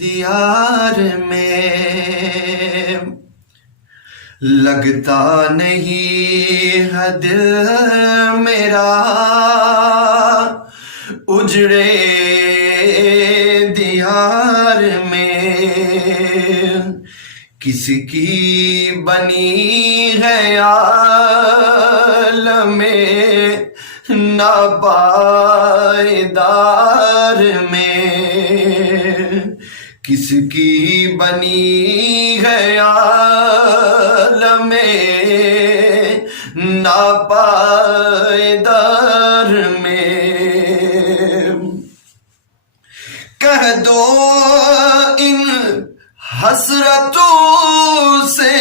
دیار میں لگتا نہیں ہے دل میرا اجڑے دیار میں کس کی بنی ہے عالم ناپائیدار میں کس کی بنی ہے عالم ناپائیدار میں کہہ دو ان حسرتوں سے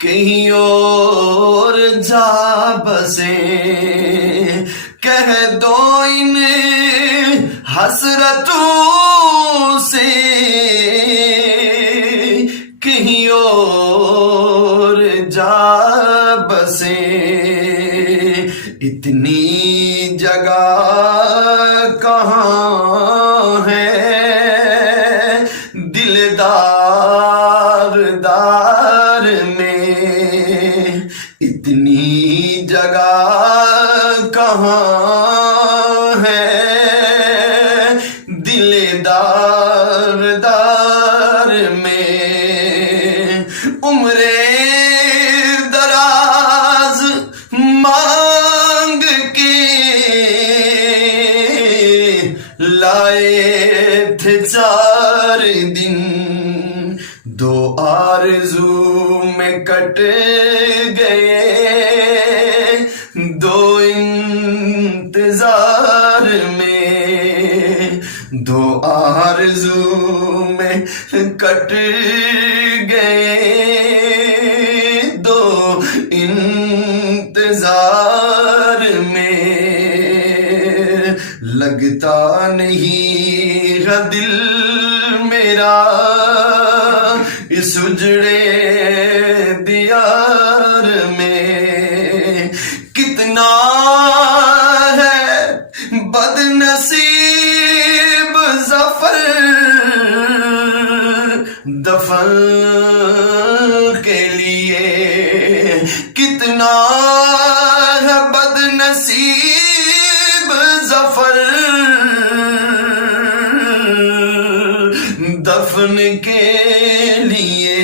کہیں اور جا بسے کہہ دو ان حسرتوں سے کہیں اور جا بسے اتنی جگہ کہاں ہے دلدار دار میں اتنی جگہ کہاں ہے دلدار دار میں عمر دراز مانگ کے لائے تھے 4 دن 2 آرزو میں کٹ گئے 2 انتظار میں 2 آرزو میں کٹ گئے 2 انتظار میں لگتا نہیں ہے دل میرا اس اجڑے دیار میں کتنا ہے بد نصیب ظفر دفن کے لیے کتنا